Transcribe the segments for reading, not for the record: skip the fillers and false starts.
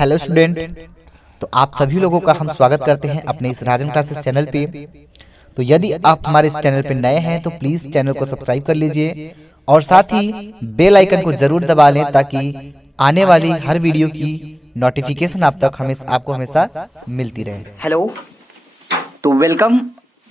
Hello student. तो आप सभी लोगों का हम स्वागत करते हैं अपने इस राजन क्लासेस चैनल पे। तो यदि आप हमारे इस चैनल पे नए हैं तो प्लीज़ चैनल को सब्सक्राइब कर लीजिए और साथ ही बेल आइकन को ज़रूर दबा लें ताकि आने वाली हर वीडियो की नोटिफिकेशन आपको हमेशा मिलती रहे। हेलो, तो वेलकम।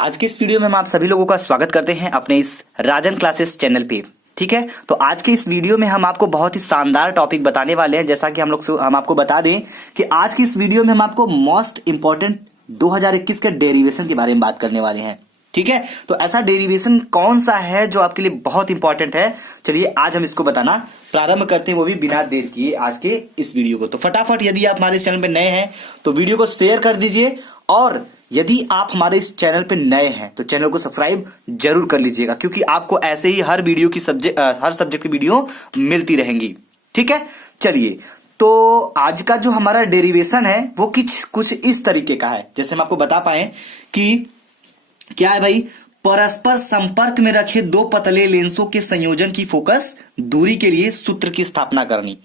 आज के इस वीडियो में हम आप सभी लोगों का स्वागत करते हैं अपने इस राजन क्लासेस चैनल पे। ठीक है, तो आज के इस वीडियो में हम आपको बहुत ही शानदार टॉपिक बताने वाले हैं। जैसा कि हम आपको बता दें कि आज की इस वीडियो में हम आपको मोस्ट इंपॉर्टेंट 2021 के डेरिवेशन के बारे में बात करने वाले हैं। ठीक है, तो ऐसा डेरिवेशन कौन सा है जो आपके लिए बहुत इंपॉर्टेंट है, चलिए आज हम इसको बताना प्रारंभ करते हैं, वो भी बिना देर किए आज के इस वीडियो को। तो फटाफट यदि आप हमारे इस चैनल पे नए हैं तो वीडियो को शेयर कर दीजिए, और यदि आप हमारे इस चैनल पे नए हैं तो चैनल को सब्सक्राइब जरूर कर लीजिएगा, क्योंकि आपको ऐसे ही हर सब्जेक्ट की वीडियो मिलती रहेंगी। ठीक है, चलिए तो आज का जो हमारा डेरिवेशन है वो कुछ इस तरीके का है। जैसे हम आपको बता पाए कि क्या है भाई, परस्पर संपर्क में रखे दो पतले लेंसों के संयोजन की फोकस दूरी के लिए सूत्र की स्थापना करनी।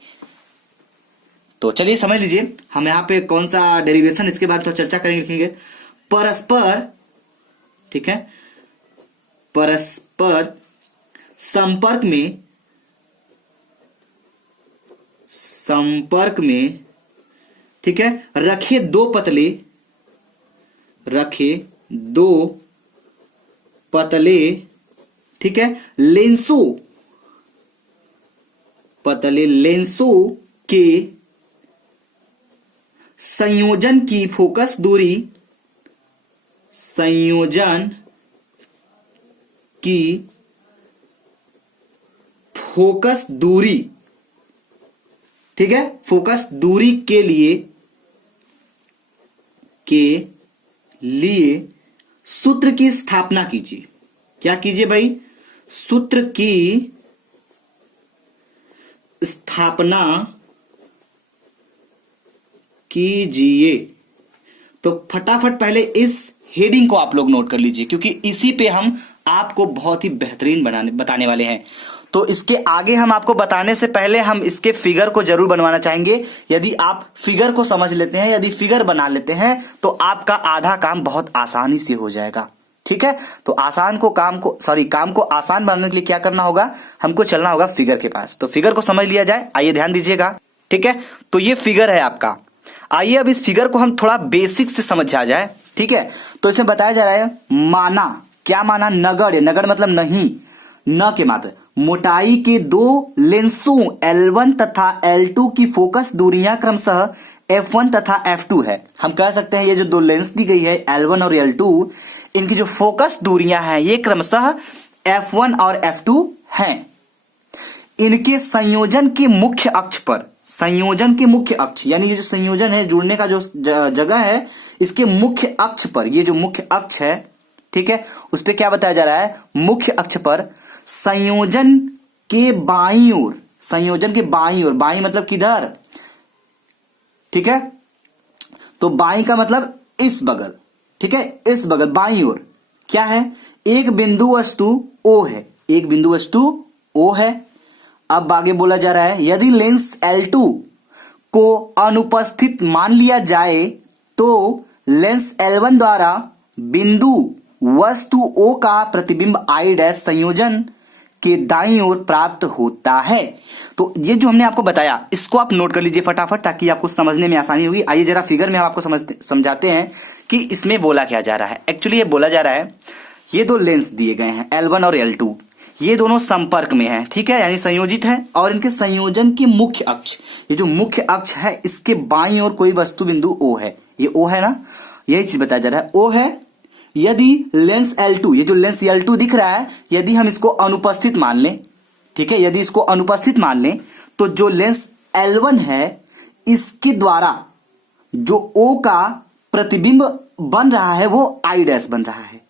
तो चलिए समझ लीजिए हम यहां पे कौन सा डेरिवेशन, इसके बारे में तो चर्चा करेंगे, लिखेंगे परस्पर, ठीक है, परस्पर संपर्क में ठीक है रखे दो पतले ठीक है पतले लेंसों के संयोजन की फोकस दूरी ठीक है, फोकस दूरी के लिए सूत्र की स्थापना कीजिए। क्या कीजिए भाई, सूत्र की स्थापना कीजिए। तो फटाफट पहले इस हेडिंग को आप लोग नोट कर लीजिए, क्योंकि इसी पे हम आपको बहुत ही बेहतरीन बताने वाले हैं। तो इसके आगे हम आपको बताने से पहले हम इसके फिगर को जरूर बनवाना चाहेंगे। यदि आप फिगर को समझ लेते हैं, यदि फिगर बना लेते हैं तो आपका आधा काम बहुत आसानी से हो जाएगा। ठीक है, तो काम को आसान बनाने के लिए क्या करना होगा, हमको चलना होगा फिगर के पास। तो फिगर को समझ लिया जाए, आइए ध्यान दीजिएगा। ठीक है, तो ये फिगर है आपका। आइए अब इस फिगर को हम थोड़ा बेसिक से समझा जाए। ठीक है, तो इसमें बताया जा रहा है माना, क्या माना, नगण्य, नगण्य मतलब नहीं, न के मात्र मोटाई के दो लेंसों L1 तथा L2 की फोकस दूरियां क्रमशः F1 तथा F2 है। हम कह सकते हैं ये जो दो लेंस दी गई है L1 और L2, इनकी जो फोकस दूरियां हैं ये क्रमशः F1 और F2 हैं। इनके संयोजन के मुख्य अक्ष पर, संयोजन के मुख्य अक्ष यानी ये जो संयोजन है, जुड़ने का जो जगह है, इसके मुख्य अक्ष पर, ये जो मुख्य अक्ष है, ठीक है, उस पे क्या बताया जा रहा है, मुख्य अक्ष पर संयोजन के बाईं ओर, संयोजन के बाईं ओर, बाईं मतलब किधर, ठीक है, तो बाईं का मतलब इस बगल, ठीक है, इस बगल बाईं ओर क्या है, एक बिंदु वस्तु O है, एक बिंदु वस्तु O है। अब आगे बोला जा रहा है यदि लेंस L2 को अनुपस्थित मान लिया जाए तो लेंस L1 द्वारा बिंदु वस्तु O का प्रतिबिंब I' संयोजन के दाईं ओर प्राप्त होता है। तो ये जो हमने आपको बताया इसको आप नोट कर लीजिए फटाफट, ताकि आपको समझने में आसानी होगी। आइए जरा फिगर में हम आपको समझाते हैं कि इसमें बोला क्या जा रहा है। एक्चुअली ये बोला जा रहा है, ये दो लेंस दिए गए हैं L1 और L2, ये दोनों संपर्क में हैं, ठीक है, यानी संयोजित हैं, और इनके संयोजन के मुख्य अक्ष, ये जो मुख्य अक्ष है इसके बाईं ओर कोई वस्तु बिंदु O है, ये O है ना, यही चीज बताया जा रहा है, O है। यदि लेंस L2, ये जो लेंस L2 दिख रहा है, यदि हम इसको अनुपस्थित मान लें, ठीक है, यदि इसको अनुपस्थित मान लें तो जो लेंस L1 है इसके द्वारा जो O का प्रतिबिंब बन रहा है वो I' बन रहा है,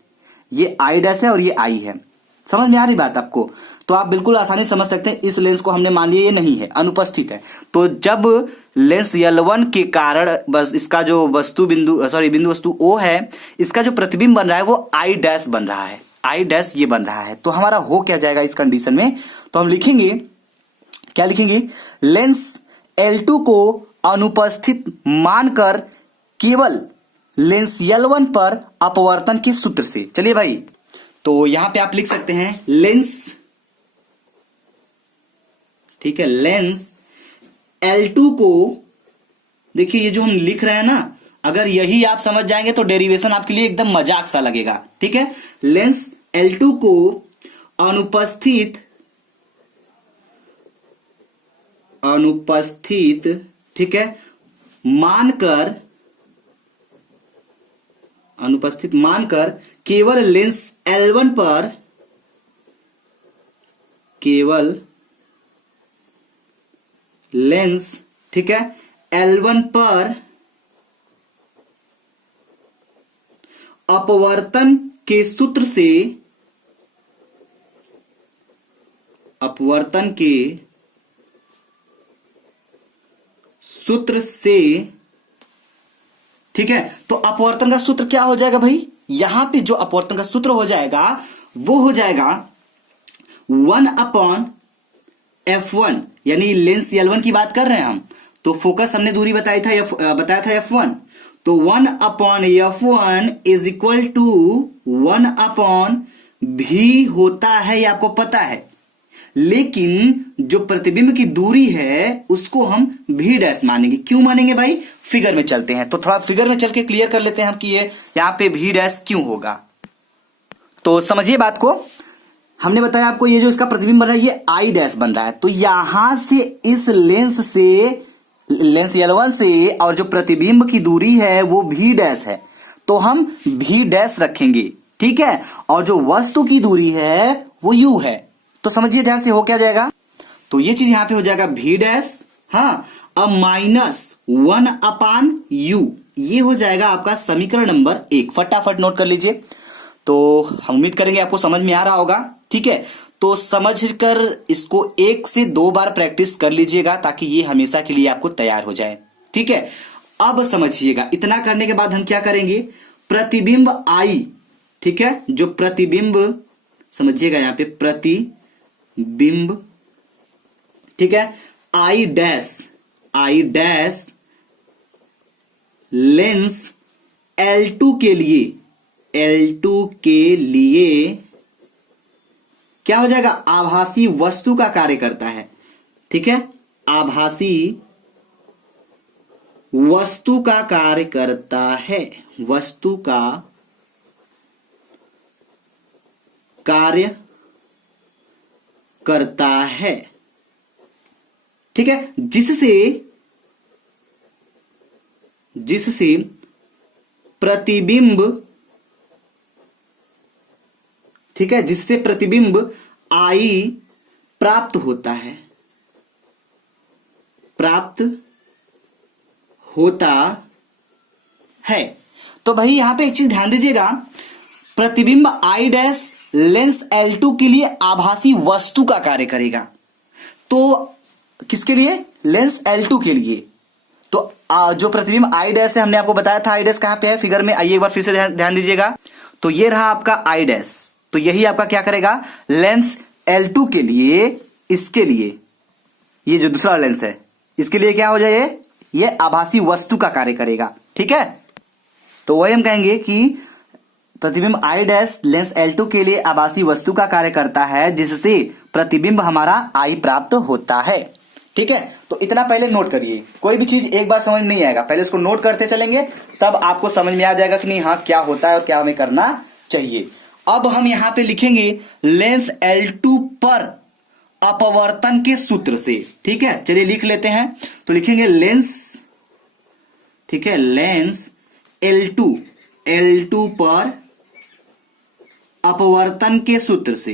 ये I' है और ये I है। समझ में आ रही बात आपको? तो आप बिल्कुल आसानी समझ सकते हैं, इस लेंस को हमने मान लिया ये नहीं है, अनुपस्थित है। तो जब लेंस L1 के कारण बस इसका जो बिंदु वस्तु O है, इसका जो प्रतिबिंब बन रहा है वो I' बन रहा है, I' ये बन रहा है। तो हमारा हो क्या जाएगा इस कंडीशन में, तो हम लिखेंगे, क्या लिखेंगे, लेंस L2 को अनुपस्थित मानकर केवल लेंस L1 पर अपवर्तन के सूत्र से। चलिए भाई, तो यहां पे आप लिख सकते हैं लेंस, ठीक है, लेंस L2 को, देखिए ये जो हम लिख रहे हैं ना, अगर यही आप समझ जाएंगे तो डेरिवेशन आपके लिए एकदम मजाक सा लगेगा। ठीक है, लेंस L2 को अनुपस्थित ठीक है अनुपस्थित मानकर केवल लेंस L1 पर लेंस, ठीक है, L1 पर अपवर्तन के सूत्र से ठीक है, तो अपवर्तन का सूत्र क्या हो जाएगा भाई, यहां पे जो अपवर्तन का सूत्र हो जाएगा वो हो जाएगा 1/f1, यानी लेंस L1 की बात कर रहे हैं हम, तो फोकस हमने दूरी बताया था f1, तो 1/f1 is equal to 1/v होता है, ये आपको पता है। लेकिन जो प्रतिबिंब की दूरी है उसको हम v डैश मानेंगे। क्यों मानेंगे भाई, फिगर में चलते हैं, तो थोड़ा फिगर में चल के क्लियर कर लेते हैं हम कि ये यहां पे v डैश क्यों होगा। तो समझिए बात को, हमने बताया आपको ये जो इसका प्रतिबिंब बन रहा है ये I डैश बन रहा है, तो यहां से इस लेंस L1 से और जो प्रतिबिंब की दूरी है वो v डैश है, तो हम v डैश रखेंगे। ठीक है, और जो वस्तु की दूरी है वो u है, तो समझिए ध्यान से हो क्या जाएगा, तो ये चीज यहां पे हो जाएगा v डैश, हाँ, अब -1/u, ये हो जाएगा आपका समीकरण नंबर 1। फटाफट नोट कर लीजिए, तो हम उम्मीद करेंगे आपको समझ में आ रहा होगा। ठीक है, तो समझकर इसको 1 से 2 बार प्रैक्टिस कर लीजिएगा ताकि ये हमेशा के लिए आपको तैयार हो जाए। ठीक है, अब समझिएगा, इतना करने के बाद हम क्या करेंगे, प्रतिबिंब I, ठीक है, जो प्रतिबिंब, समझिएगा यहां पे प्रतिबिंब, ठीक है, I डैश लेंस L2 के लिए क्या हो जाएगा, आभासी वस्तु का कार्य करता है। ठीक है, आभासी वस्तु का कार्य करता है, वस्तु का कार्य करता है। ठीक है, जिससे प्रतिबिंब, ठीक है, जिससे प्रतिबिंब I प्राप्त होता है। तो भाई यहां पे एक चीज ध्यान दीजिएगा, प्रतिबिंब I डैश लेंस L2 के लिए आभासी वस्तु का कार्य करेगा, तो किसके लिए, लेंस L2 के लिए। तो जो प्रतिबिंब I डैश है, हमने आपको बताया था I डैश कहां पे है फिगर में, आइए एक बार फिर से ध्यान दीजिएगा, तो ये रहा आपका I डैश, तो यही आपका क्या करेगा, लेंस L2 के लिए, इसके लिए, ये जो दूसरा लेंस है इसके लिए क्या हो जाए, ये आभासी वस्तु का कार्य करेगा। ठीक है, तो वही हम कहेंगे कि प्रतिबिंब I डैश लेंस L2 के लिए आभासी वस्तु का कार्य करता है, जिससे प्रतिबिंब हमारा I प्राप्त होता है। ठीक है, तो इतना पहले नोट करिए, कोई भी चीज एक बार समझ नहीं आएगा, पहले इसको नोट करते चलेंगे, तब आपको समझ में आ जाएगा कि नहीं हाँ क्या होता है और क्या हमें करना चाहिए। अब हम यहां पे लिखेंगे लेंस L2 पर अपवर्तन के सूत्र से। ठीक है, चलिए लिख लेते हैं, तो लिखेंगे लेंस, ठीक है, लेंस L2 पर अपवर्तन के सूत्र से,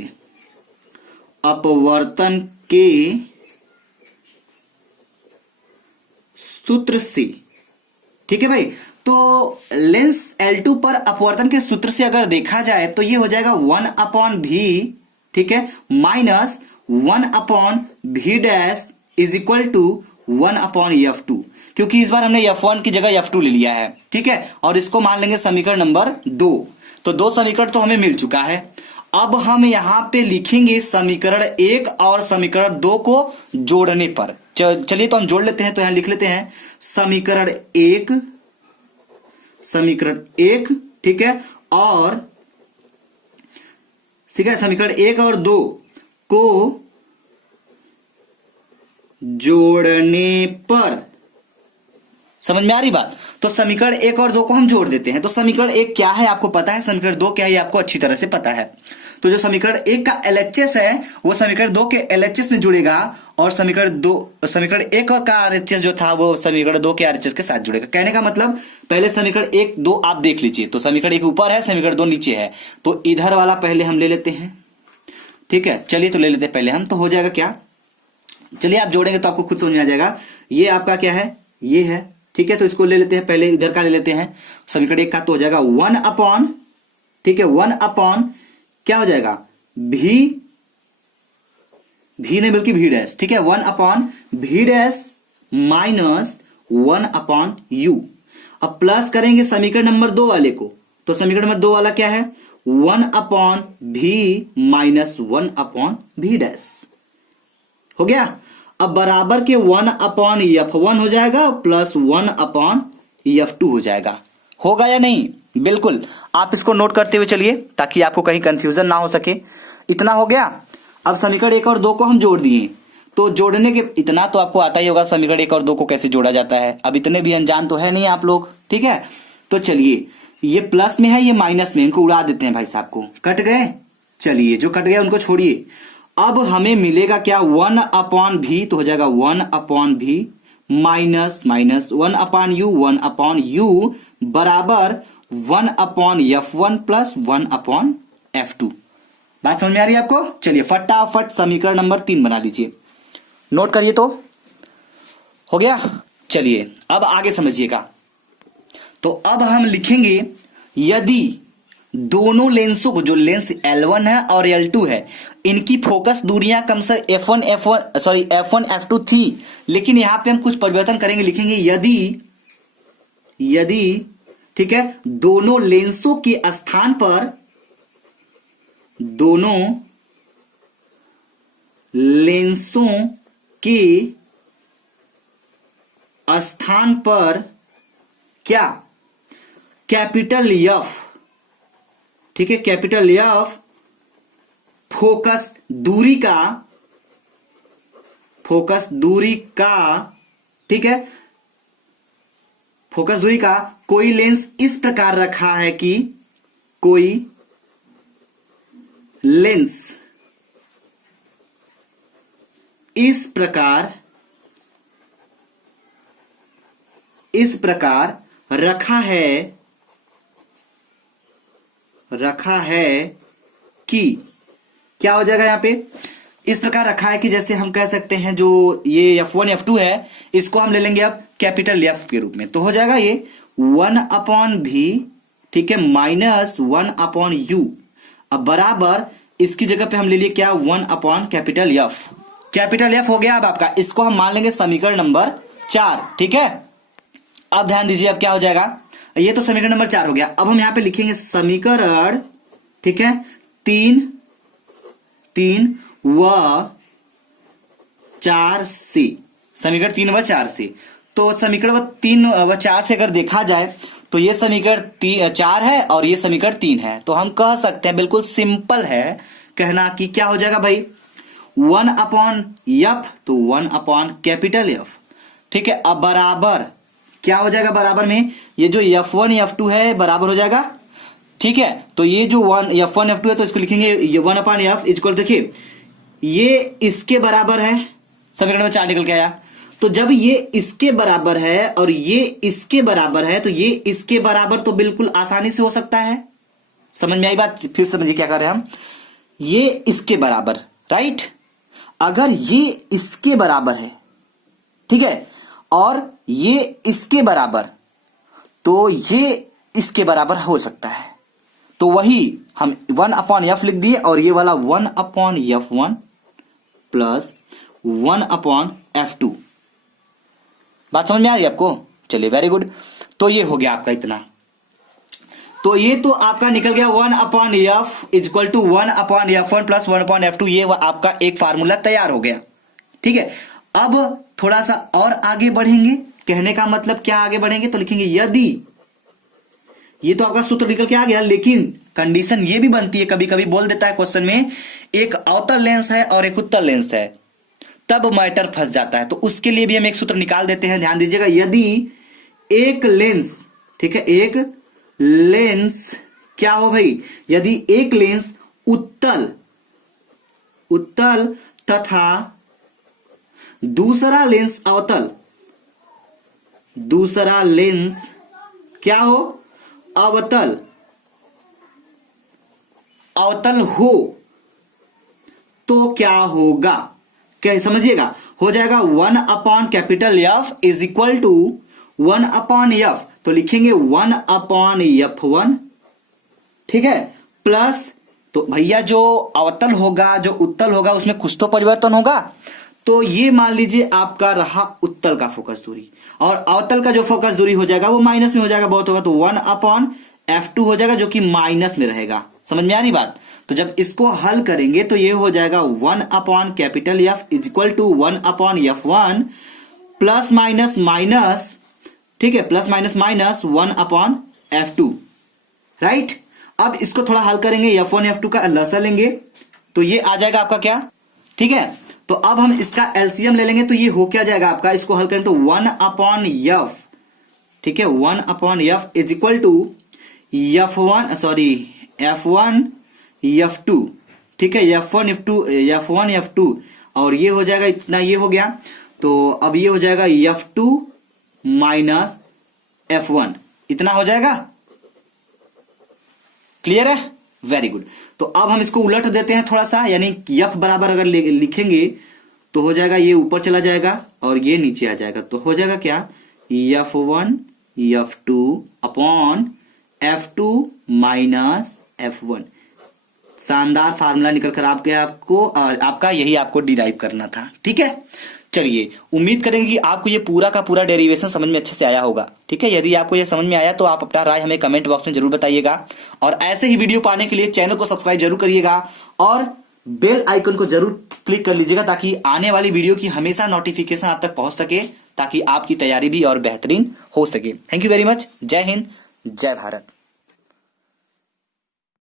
अपवर्तन के सूत्र से। ठीक है भाई, तो लेंस L2 पर अपवर्तन के सूत्र से अगर देखा जाए तो ये हो जाएगा 1/v, ठीक है, minus 1/v dash is equal to 1/f2, क्योंकि इस बार हमने f1 की जगह f2 ले लिया है। ठीक है, और इसको मान लेंगे समीकरण नंबर 2, तो 2 समीकरण तो हमें मिल चुका है। अब हम यहां पे लिखेंगे समीकरण 1 और समीकरण 2 को जोड़ने पर। चलिए तो हम जोड़ लेते हैं। तो यहां लिख लेते हैं समीकरण एक, ठीक है, और ठीक है, समीकरण 1 और 2 को जोड़ने पर, समझ में आ रही बात? तो समीकरण 1 और 2 को हम जोड़ देते हैं। तो समीकरण 1 क्या है आपको पता है, समीकरण 2 क्या है ये आपको अच्छी तरह से पता है। तो जो समीकरण 1 का LHS है वो समीकरण 2 के LHS में जुड़ेगा, और समीकरण 1 का RHS जो था वो समीकरण 2 के RHS के साथ जुड़ेगा। कहने का मतलब पहले समीकरण 1, 2 आप देख लीजिए। तो समीकरण 1 ऊपर है, समीकरण 2 नीचे है। तो इधर वाला पहले हम ले लेते हैं, ठीक है। चलिए तो ले लेते हैं पहले हम, तो हो जाएगा क्या, चलिए आप जोड़ेंगे तो आपको खुद समझ में आ जाएगा। ये आपका क्या है, ये है, ठीक है। तो इसको ले लेते हैं पहले, इधर का ले लेते हैं समीकरण 1 का। तो हो जाएगा 1 अपॉन, ठीक है, 1 अपॉन क्या हो जाएगा, भी नहीं बल्कि भी डैश, ठीक है, 1 अपॉन भी डैश माइनस 1 अपॉन यू। अब प्लस करेंगे समीकरण नंबर 2 वाले को। तो समीकरण नंबर 2 वाला क्या है, 1 अपॉन भी माइनस 1 अपॉन भी डैश, हो गया। अब बराबर के 1 अपॉन F1 हो जाएगा प्लस 1 अपॉन F2 हो जाएगा। होगा या नहीं? बिल्कुल। आप इसको नोट करते हुए चलिए ताकि आपको कहीं कंफ्यूजन ना हो सके। इतना हो गया। अब समीकरण 1 और 2 को हम जोड़ दिए। तो जोड़ने के इतना तो आपको आता ही होगा, समीकरण 1 और 2 को कैसे जोड़ा जाता है। अब इतने भी अनजान तो है नहीं आप लोग, ठीक है। तो चलिए, ये प्लस में है, ये माइनस में, इनको उड़ा देते हैं भाई साहब को। कट गए, चलिए जो कट गए उनको छोड़िए। अब हमें मिलेगा क्या, 1 अपॉन भी, तो हो जाएगा 1 अपॉन भी minus 1 upon you, 1 upon you बराबर 1 upon F1 plus 1 upon F2। बात समझ में आ रही है आपको? चलिए फटाफट समीकरण नंबर 3 बना लीजिए, नोट करिए। तो हो गया। चलिए अब आगे समझिएगा। तो अब हम लिखेंगे, यदि दोनों लेंसों को, जो लेंस L1 है और L2 है, इनकी फोकस दूरियां कम से F1 F2 थी, लेकिन यहां पे हम कुछ परिवर्तन करेंगे, लिखेंगे यदि, ठीक है, दोनों लेंसों के स्थान पर, दोनों लेंसों के स्थान पर क्या, कैपिटल F, ठीक है, कैपिटल F फोकस दूरी का, ठीक है, फोकस दूरी का कोई लेंस इस प्रकार रखा है कि, कोई लेंस इस प्रकार रखा है कि, क्या हो जाएगा यहां पे, इस प्रकार रखा है कि, जैसे हम कह सकते हैं जो ये F1 F2 है, इसको हम ले लेंगे अब कैपिटल F के रूप में। तो हो जाएगा ये 1 अपॉन भी, ठीक है, माइनस 1 अपॉन यू। अब बराबर इसकी जगह पे हम ले लिए क्या, 1 upon capital F। Capital F हो गया अब आपका। इसको हम मान लेंगे समीकरण नंबर 4, ठीक है। अब ध्यान दीजिए, अब क्या हो जाएगा, ये तो समीकरण नंबर 4 हो गया। अब हम यहां पे लिखेंगे समीकरण, ठीक है, 3 व 4 से, समीकरण 3 व 4 से। तो समीकरण 3 व 4 से अगर देखा जाए तो ये समीकरण 4 है और ये समीकरण 3 है। तो हम कह सकते हैं, बिल्कुल सिंपल है कहना, कि क्या हो जाएगा भाई, 1 अपॉन F, तो 1 अपॉन कैपिटल F, ठीक है। अब बराबर क्या हो जाएगा, बराबर में ये जो F1 F2 है बराबर हो जाएगा, ठीक है। तो ये जो F1 F2 है, तो इसको लिखेंगे 1 अपॉन F इक्वल, देखिए ये इसके बराबर है, समीकरण में 4 निकल के आया। तो जब ये इसके बराबर है और ये इसके बराबर है, तो ये इसके बराबर तो बिल्कुल आसानी से हो सकता है। समझ में आई बात? फिर समझिए क्या कर रहे हैं हम, ये इसके बराबर, राइट। अगर ये इसके बराबर है, ठीक है, और ये इसके बराबर, तो ये इसके बराबर हो सकता है। तो वही हम 1 अपॉन F लिख दिए, और ये वाला 1 upon F1 plus 1 upon F2। बात समझ में आ रही है आपको? चलिए वेरी गुड। तो ये हो गया आपका इतना। तो ये तो आपका निकल गया 1 upon F equal to 1 upon F1 plus 1 upon F2। ये आपका एक फार्मूला तैयार हो गया, ठीक है। अब थोड़ा सा और आगे बढ़ेंगे, कहने का मतलब क्या आगे बढ़ेंगे तो लिखेंगे यदि, ये तो आपका सूत्र निकल के आ गया, लेकिन कंडीशन ये भी बनती है, कभी कभी बोल देता है क्वेश्चन में एक अवतल लेंस है और एक उत्तल लेंस है, तब मैटर फंस जाता है। तो उसके लिए भी हम एक सूत्र निकाल देते हैं, ध्यान दीजिएगा। यदि एक लेंस, ठीक है, एक लेंस क्या हो भाई, यदि एक लेंस उत्तल तथा दूसरा लेंस अवतल, दूसरा लेंस क्या हो, अवतल हो, तो क्या होगा, क्या समझिएगा, हो जाएगा 1/F is equal to 1/F, तो लिखेंगे 1/F1, ठीक है, प्लस, तो भैया जो अवतल होगा जो उत्तल होगा उसमें कुछ तो परिवर्तन होगा, तो ये मान लीजिए आपका रहा उत्तल का फोकस दूरी, और अवतल का जो फोकस दूरी हो जाएगा वो माइनस में हो जाएगा, बहुत होगा, तो 1/F2 हो जाएगा, जो कि माइनस में रहेगा। समझ में आ रही बात। तो जब इसको हल करेंगे तो ये हो जाएगा 1/F is equal to 1/F1 plus minus minus, ठीक है, plus minus minus 1/F2, right. अब इसको थोड़ा हल करेंगे, F1 F2 का लसा लेंगे तो ये आ जाएगा आपका क्या, ठीक है। तो अब हम इसका एलसीएम ले लेंगे तो ये हो क्या जाएगा आपका, इसको हल करें तो 1/F, ठीक है, 1/F is equal to F1 F2, ठीक है, F1 F2 और ये हो जाएगा इतना, ये हो गया, तो अब ये हो जाएगा F2 माइनस F1, इतना हो जाएगा। क्लियर है, वेरी गुड। तो अब हम इसको उलट देते हैं थोड़ा सा, यानी F बराबर अगर लिखेंगे तो हो जाएगा ये ऊपर चला जाएगा और ये नीचे आ जाएगा, तो हो जाएगा क्या, F1 F2 upon F2 minus F1। शानदार फार्मूला निकल कर आपका यही आपको डिराइव करना था, ठीक है। चलिए, उम्मीद करेंगे कि आपको ये पूरा का पूरा डेरिवेशन समझ में अच्छे से आया होगा, ठीक है। यदि आपको ये समझ में आया तो आप अपना राय हमें कमेंट बॉक्स में जरूर बताइएगा, और ऐसे ही वीडियो पाने के लिए चैनल को सब्सक्राइब जरूर करिएगा और बेल आइकन को जरूर क्लिक कर लीजिएगा, ताकि आने वाली वीडियो की हमेशा नोटिफिकेशन आप तक पहुंच सके, ताकि आपकी तैयारी भी और बेहतरीन हो सके। Thank you very much. जय हिंद, जय भारत।